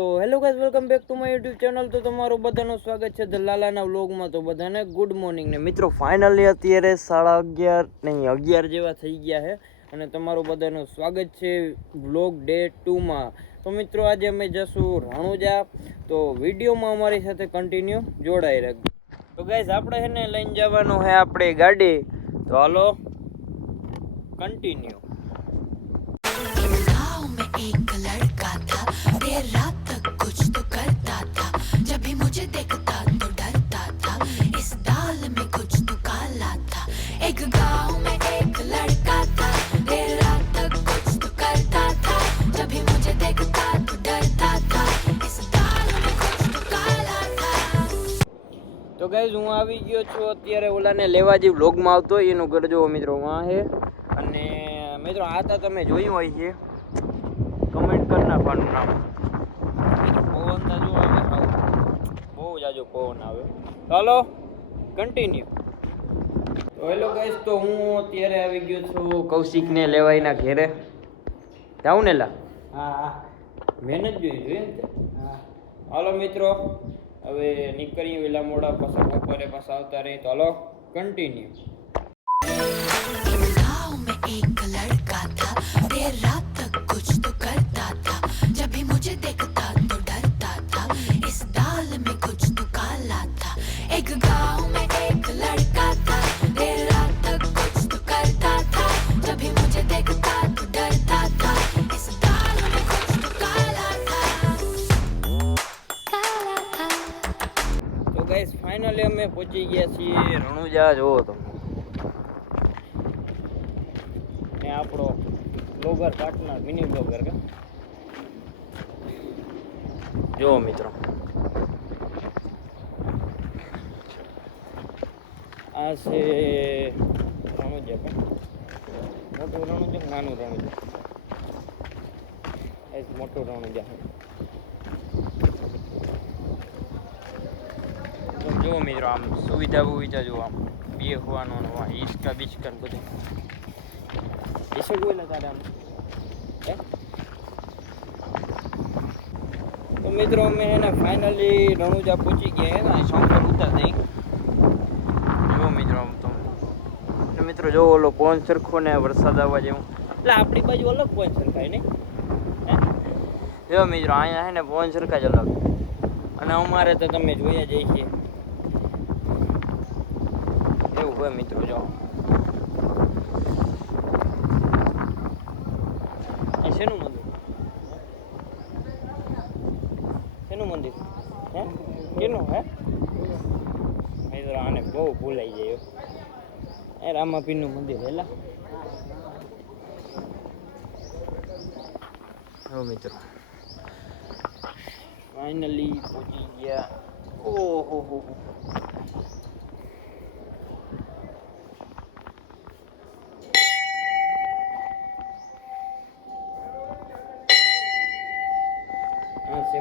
તો hello guys, welcome back to my YouTube channel. તો તમારું બધાનું સ્વાગત છે દલાલાના વ્લોગમાં. તો બધાને ગુડ મોર્નિંગ ને મિત્રો, ફાઇનલી અત્યારે 11:30 નહીં 11 જેવા થઈ ગયા છે અને તમારું બધાનું સ્વાગત છે વ્લોગ ડે 2માં. તો મિત્રો આજે અમે જશું રણુજા, તો વિડીયોમાં અમારી સાથે કન્ટિન્યુ જોડાઈ રાખજો. તો ગાઈસ આપણે છે ને લઈને જવાનું છે આપણે ગાડી, તો હાલો કન્ટિન્યુ. एक लड़का था देर रात तक कुछ तो करता था जब भी मुझे देखता तो डरता था इस दाल में कुछ तो काला था एक गांव में एक लड़का था देर रात तक कुछ तो करता था जब भी मुझे देखता तो डरता था इस दाल में कुछ तो काला था. તો ગાઈઝ હું આવી ગયો છું અત્યારે ઓલાને લેવા જે વ્લોગમાં આવતો હોય એનું ઘર જોવો મિત્રો વાં છે. અને મિત્રો આ તો તમે જોયું હોય છે, કમેન્ટ કરી નાખવાનું નામ. મિત્રો પવન તો જો આવે, બહુ જાજો પવન આવે. ચાલો કન્ટિન્યુ. તો હેલો ગાઈઝ, તો હું અત્યારે આવી ગયો છું કૌશિકને લેવાયના ઘેરે. જાઉં ને લા? હા, મહેનત જોઈએ ને. હાલો મિત્રો, હવે નીકળીએ વેલા મોડા, પાછા બપોરે પાછા આવતા રહી. તો હાલો કન્ટિન્યુ. गांव में एक लड़का था देर रात तक कुछ तो करता था जब भी मुझे देखता तो डरता था इस दाल में कुछ तो काला था एक गांव में एक लड़का था देर रात तक कुछ तो करता था जब भी मुझे देखता तो डरता था इस दाल में कुछ तो काला था. તો ગાઈસ ફાઇનલી અમે પહોંચી ગયા છીએ રણુજા. જોવો તો ને આપણો બ્લોગર પાર્ટનર, મિની બ્લોગર કે જો મિત્રો, આ છે રણુજા. કે મોટું રણુજા, નાનું રણુજા? મોટું રણુજા. જો મિત્રો આમ સુવિધા બુવિધા જો, આમ બેસવાનું હિંચકા બિચકા બધું એસે ગયેલા તારે આમ. તો મિત્રો અમે એને ફાઇનલી રણુજા પહોંચી ગયા ને શંકર ઉતાર દઈ. જો મિત્રો આમ તો મિત્રો જો ઓલો પવન સરખો ને વરસાદ આવવા જેવું, એટલે આપણી બાજુ અલગ પવન સરખાય નહીં. જો મિત્રો અહીંયા છે ને પવન સરખા જ અલગ, અને અમારે તો તમે જોયા જઈએ છીએ એવું હોય મિત્રો. જો શેનું મંદિર? શેનું મંદિર હે? કેનું હે? મિત્રો આને બહુ ભૂલાઈ જાય. એ રામાપીરનું મંદિર હેલા. હો મિત્રો ફાઇનલી પહોંચી ગયા. ઓહો હો,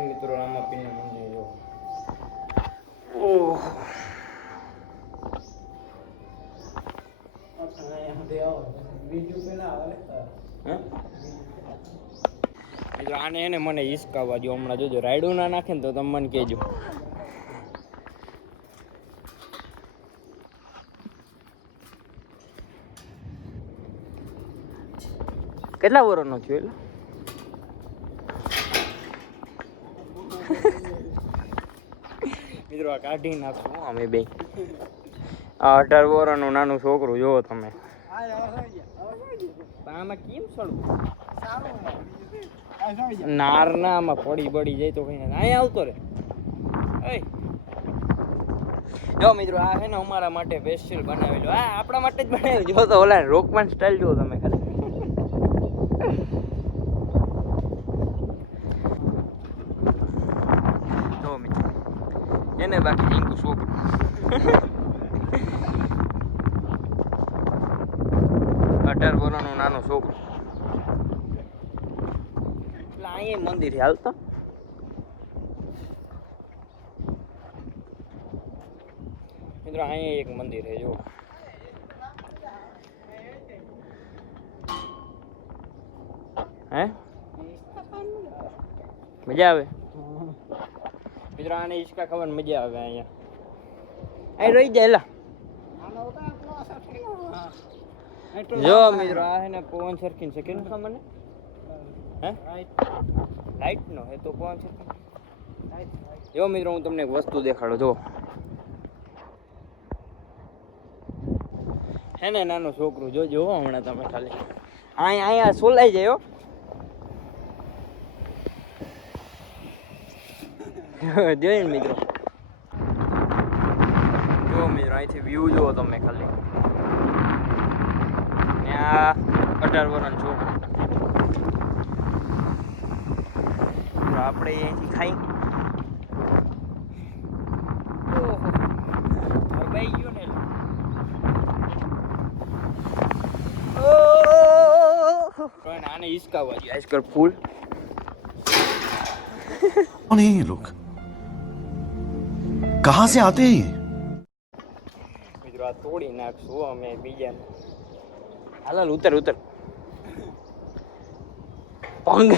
મિત્રો રામાપીરનું મંદિર. જો ઓહ, મિત્રો આને એને મને હિસકાવા જો. હમણાં જોજો રાયડું ના નાખે ને તો તમે મને કહેજો. કેટલા વર્ષનો થયો એટલે? મિત્રો આ કાઢી નાખશું અમે બે. આ 18 વર્ષનું નાનું છોકરું જોવો તમે. આમાં કેમ ચડવું? નાર ના આમાં પડી જાય તો કઈ અહીંયા આવતો રે. જો મિત્રો આ છે ને અમારા માટે સ્પેશિયલ બનાવેલું. આ આપણા માટે જ બનાવેલું. જો તો ઓલા રોકમાન સ્ટાઇલ જો તમે ખાલી. જો મિત્રો એને બાકી હિંગુ છોકરું. 18 વર્ષનું નાનું છોકરું. એટલે અહીંયા મંદિર હાલતા. મિત્રો અહીંયા એક મંદિર છે જો. હે મજા આવે? મિત્રો આને હિંચકા ખાવાની મજા આવે અહીંયા. અહીં રહી જાય એલા. જો મિત્રો આ હે ને પવન સરખીને છે કેમ ખબર મને હે લાઈટ નો હે તો પવન સરખી. જો મિત્રો હું તમને એક વસ્તુ દેખાડું. જો હે ને નાનું છોકરું જોજો હમણાં તમે ખાલી અહીંયા સોલાઈ જાય હો. જોઈને મિત્રો જો મિત્રો અહીંથી વ્યૂ જુઓ તમે ખાલી. ને આ 18 વર્ષનો છોકરો આપણે અહીંથી ખાઈ ભાઈ ગયો ને આને હિસકાવા જોઈએ આઈસ્કર ફૂલ. कौन है ये लोग कहां से आते हैं ये મિત્રો આ તોડી નાખશું અમે બીજા. હાલ ઉતર ઉતર પંગ.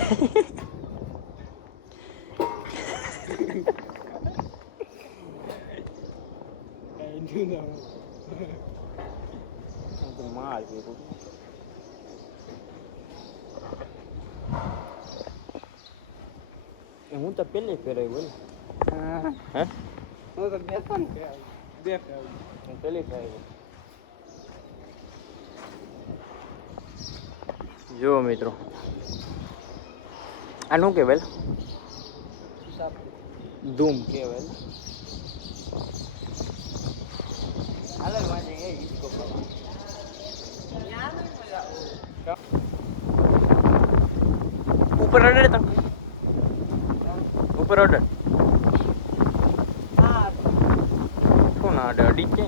માર હું તો પેલી ફેરાઈ બોલ. હે હું તો બે પેલી ફેરાઈ. જો મિત્રો આ શું કહેવાય ધૂમ કહેવાય. હાલ વાંચે એ હિસકો ઉપર અડે તમે ઉપર ઓર્ડર શું ના અડે અડી જ છે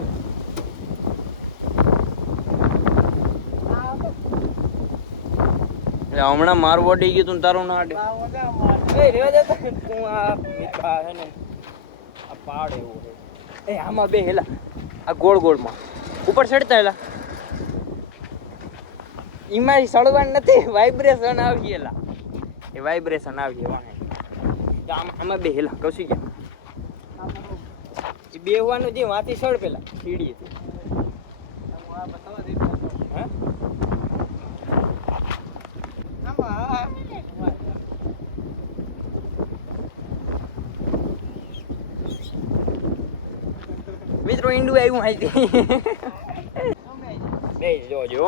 ને હમણાં મારું અડી ગયું તું તારું ના અડે. તું આ મીઠા હે ને આ પાડ એવું છે એ આમાં બે હેલા આ ગોળ ગોળમાં ઉપર ચડતા હેલા એમાં સળવાનું નથી વાઇબ્રેશન આવી એલા એ વાઇબ્રેશન આવી વાને આમાં બે હેલા કૌશી ગયા એ બે હોવાનું જે વાંથી સળ પેલા સીડી હતી. મિત્રો ઈંડું આવ્યું હાઈથી નહીં જોજો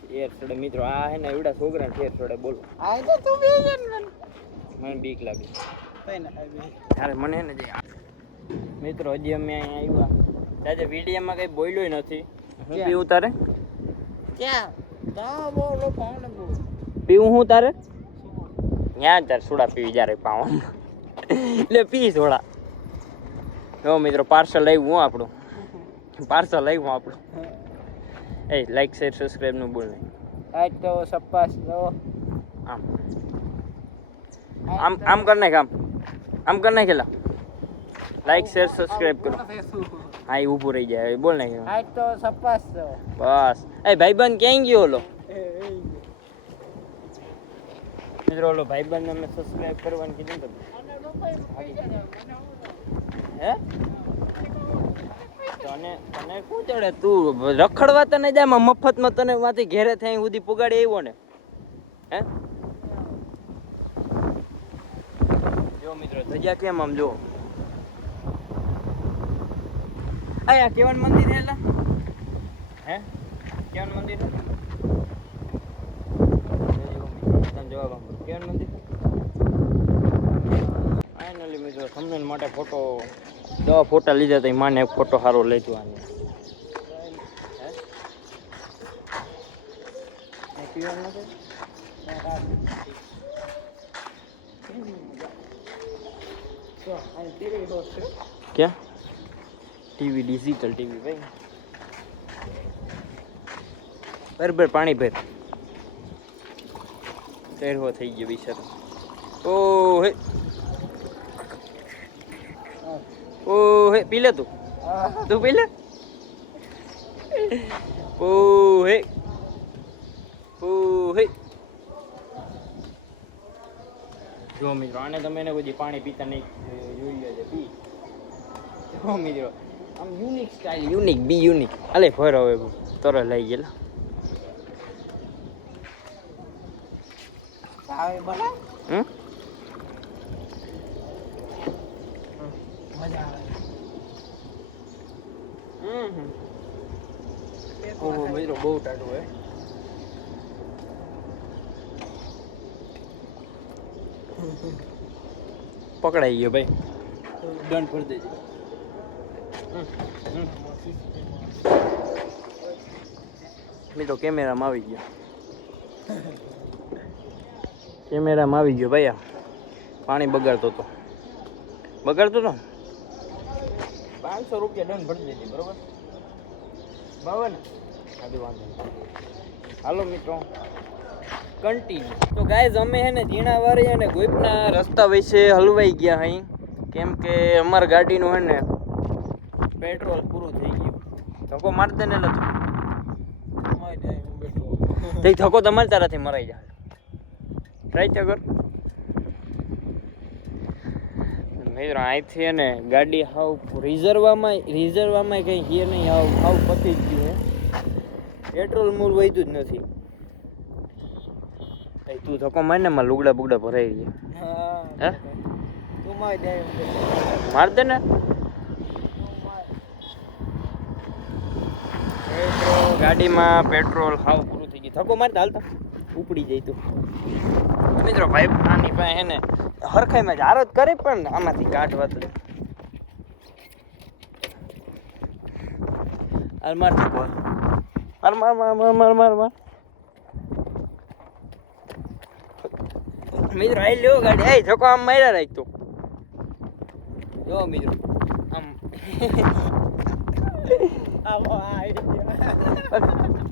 ઠેર છોડે મિત્રો આ હે ને એવડા છોકરા ઠેર છોડે બોલો મને બીક લાગે અરે મને હે ને મિત્રો હજી અમે અહીંયા આવ્યા આજે વિડીયોમાં કઈ બોલ્યો નથી. હું પીવું તારે પીવું હું તારે ત્યાં તારે સોડા પીવી જ્યારે પાવાનું એટલે પી સોડા. જો મિત્રો પાર્સલ આવ્યું હું આપણું પાર્સલ આવ્યું આપણું. એ લાઈક શેર સબસ્ક્રાઇબ નું બોલ નહીં આજ તો સપાસ લો આમ આમ આમ કર નાખ આમ કર નાખેલા લાઈક શેર સબસ્ક્રાઇબ કરો. હા એ ઊભું રહી જાય બોલ નાખ આજ તો સપાસ બસ. એ ભાઈબંધ ક્યાં ગયો ઓલો મિત્રો ઓલો ભાઈબંધ અમે સબસ્ક્રાઇબ કરવાનું કીધું ને હે તને તને શું ચડે તું રખડવા તને જાય મફતમાં તને વાંથી ઘેરે થઈ સુધી પુગાડી આવ્યો ને હે. જો મિત્રો ધજા કેમ આમ જો આ કેવન મંદિર હેલા હે કેવન મંદિર જવાબ આપો કેવન મંદિર. ફાઇનલી મિત્રો થંબનેલ માટે ફોટો 10 ફોટા લીધા તો માને એક ફોટો સારો લઈ દો આને क्या टीवी डिजिटल टीवी भाई बर पानी भर तेरहो થઈ ગયો બિચારો. ઓહે ઓહે પી લે તું પી લે ઓહે ઓહે જો મિત્રો આને તમે એને બધી પાણી પીતા નહીં જોઈ છે પી જો મિત્રો આમ unique style unique B unique અલે ફર હવે તરત લઈ ગયેલા હમ મજા આવે ઓહો મિત્રો બહુ ટાટું હે પકડાઈ ગયો ભાઈ દંડ ભરી દેજે મિત્રો કેમેરામાં આવી ગયો કેમેરામાં આવી ગયો ભાઈ આ પાણી બગાડતો હતો 500 રૂપિયા દંડ ભરી દેજે બરોબર બરાબર ને આદિ વાંધો નહીં હાલો મિત્રો કન્ટિન્યુ તો ગાઈઝ અમે હે ને ઝીણાવારી અને ગોઈપના રસ્તા વિશે હલવાઈ ગયા અહીં કેમ કે અમારી ગાડીનું હે ને પેટ્રોલ પૂરું થઈ ગયું ધક્કો માર દે ને એટલે તે ધક્કો તમારે તારાથી મરાઈ જાય ટ્રાય તો કર મિત્રો અહીંથી ને ગાડી હાવ રિઝર્વમાં કંઈ હે નહીં હાવ પતી જ ગયું હે પેટ્રોલ મૂળ વધ્યું જ નથી તું ધક્કો માર ને માં લુગડા બુગડા ભરાઈ ગયા હે તું માર દે માર દે ને ગાડીમાં પેટ્રોલ હાવ પૂરું થઈ ગયું ધક્કો મારતા હાલતા ઉપડી જાય તું મિત્રો ભાઈ આની પાસે હે ને હરખાઈમાં જ હારો જ કરે પણ આમાંથી કાઢવા તો હાલ માર ધક્કો માર મિત્રો આઈ લ્યો ગાડી એ ધક્કો આમ માર્યા રાખતો જો મિત્રો આમ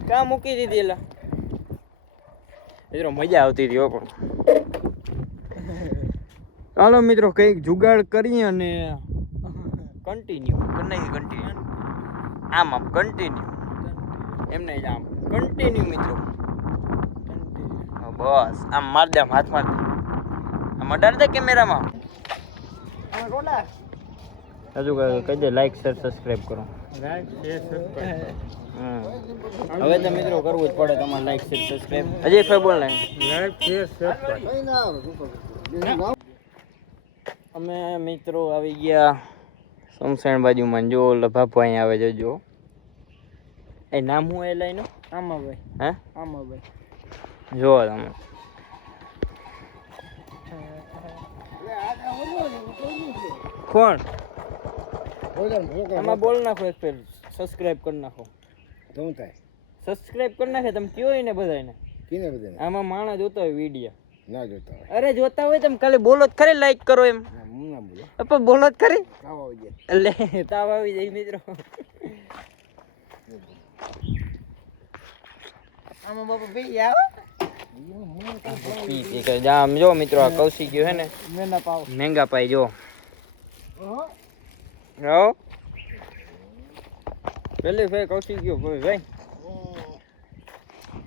કા મૂકી દીધી એલા મિત્રો મજા આવતી હતી હો પણ ચાલો મિત્રો કંઈક જુગાડ કરીએ અને કન્ટિન્યુ આમ કન્ટિન્યુ એમને જ આમ કન્ટિન્યુ મિત્રો બસ આમ માર દે હાથ માર દે આમ અડાડ દે કેમેરામાં હજુ કહી દે લાઈક શેર સબસ્ક્રાઇબ કરો હવે તો મિત્રો કરવું જ પડે તમારે લાઈક શેર સબસ્ક્રાઇબ હજી ફેર બોલ લાઈક શેર સબસ્ક્રાઇબ અમે મિત્રો આવી ગયા સમસાણ બાજુમાં જો બાપુ અહીં આવે જોજો એ નામ હું એ લઈને આમાં ભાઈ હે આમાં ભાઈ જો તમે કોણ આમાં બોલ નાખો એક ફેર સબસ્ક્રાઇબ કરી નાખો શું થાય સબસ્ક્રાઇબ કરી નાખે તમે કયો ને બધાને કિને બધાને આમાં માણસ જોતા હોય વિડીયો ના જોતા હોય અરે જોતા હોય તમે ખાલી બોલો જ ખરી લાઈક કરો એમ હું ના બોલો પણ બોલો જ ખરી ખાવા આવી જાય એટલે તાવ આવી જાય મિત્રો આમાં બાપા ભાઈ આવો જામ જો મિત્રો આ કૌશિક ગયો હે ને મેના પાવ મહેંગા પાઈ જો હો પેલી ફેર કૌશિક ગયો ભાઈ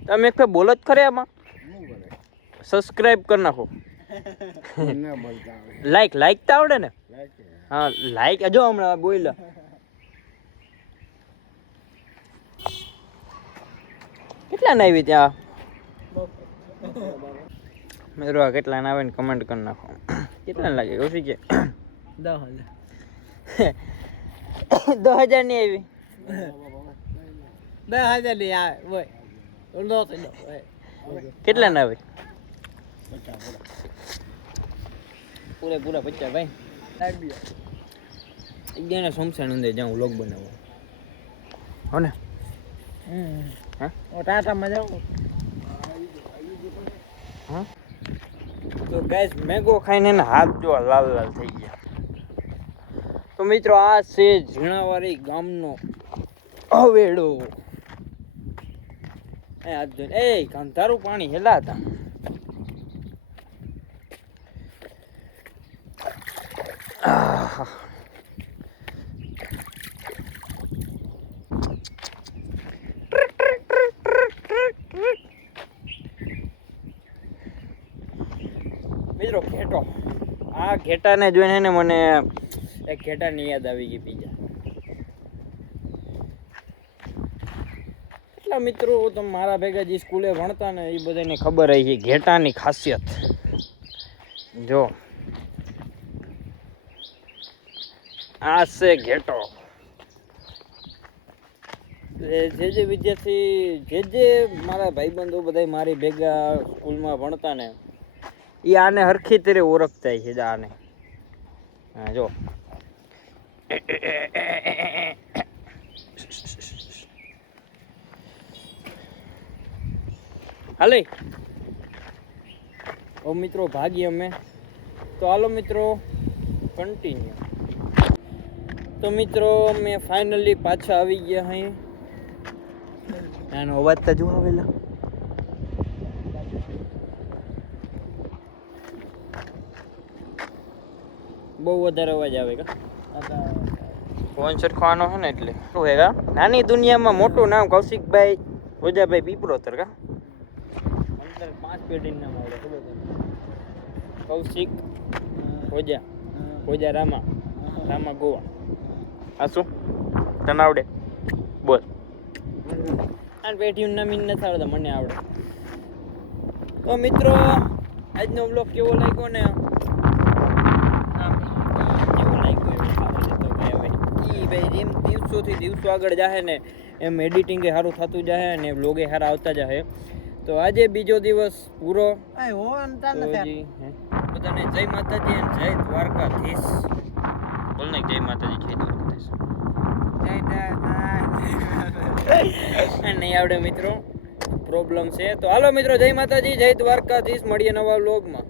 તમે એક ફેર બોલો જ ખરે આમાં સબસ્ક્રાઇબ કરી નાખો ના બોલતા આવે લાઈક તો આવડે ને લાઈક હા લાઈક જો હમણાં બોલ્યા કેટલા ના આવી ત્યાં મિત્રો આ કેટલા ના આવે ને કમેન્ટ કરી નાખો કેટલા લાગે કૌશિક કે 10,000 10,000 ની આવી 10,000 ની આવે બોય ઓલો તો કેટલા ના આવે પૂરા 50 ભાઈ એક દિને સમસાણ અંદર જાઉં વ્લોગ બનાવવા હો ને હા ટાટા માં જાવ હા તો ગાઈસ મેંગો ખાઈને એના હાથ જો લાલ થઈ ગયા તો મિત્રો આ છે ઝીણાવારી ગામનો હવેડો એ હાથ જોઈને એ કાંતારું પાણી હેલા હતા મિત્રો ઘેટો, આ ઘેટાને જોઈને ને મને એક ઘેટાની યાદ આવી ગઈ બીજા. એટલા મિત્રો તમે મારા ભેગા જે સ્કૂલે ભણતા ને એ બધાને ખબર હોય છે ઘેટાની ખાસિયત. જો આ છે ઘેટો. જે વિદ્યાર્થી જે મારા ભાઈબંધો બધા મારી ભેગા સ્કૂલમાં ભણતા ને એ આને હરખી તરે ઓળખતા છે. આને હા જો હાલે ઓ મિત્રો ભાગી અમે તો. હાલો મિત્રો કન્ટિન્યુ. તો મિત્રો અમે ફાઇનલી પાછા આવી ગયા અહીં. આનો અવાજ તો જો આવેલા. બહુ વધારે અવાજ આવે કા ફોન સરખવાનો છે ને એટલે શું હે કા. નાની દુનિયામાં મોટું નામ કૌશિકભાઈ ઓજાભાઈ પીપળોતર કા. અંદર 5 પેઢીનું નામ આવડે ખબર છે. કૌશિક ઓજા રામા ગોવા. આ શું તને આવડે બોલ. આ પેઢીનું નામ નથી આવડતા, મને આવડે. તો મિત્રો આજનો બ્લોગ કેવો લાગ્યો ને જેમ દિવસોથી દિવસો આગળ જાહે ને એમ એડિટિંગ સારું થતું જાય અને વ્લોગે સારા આવતા જાય. તો આજે બીજો દિવસ પૂરો. બધાને જય માતાજી અને જય દ્વારકાધીશ. બોલ ને જય માતાજી જય દ્વારકાધીશ. નહીં આવડે મિત્રો, પ્રોબ્લેમ છે. તો હાલો મિત્રો જય માતાજી જય દ્વારકાધીશ. મળીએ નવા વ્લોગમાં.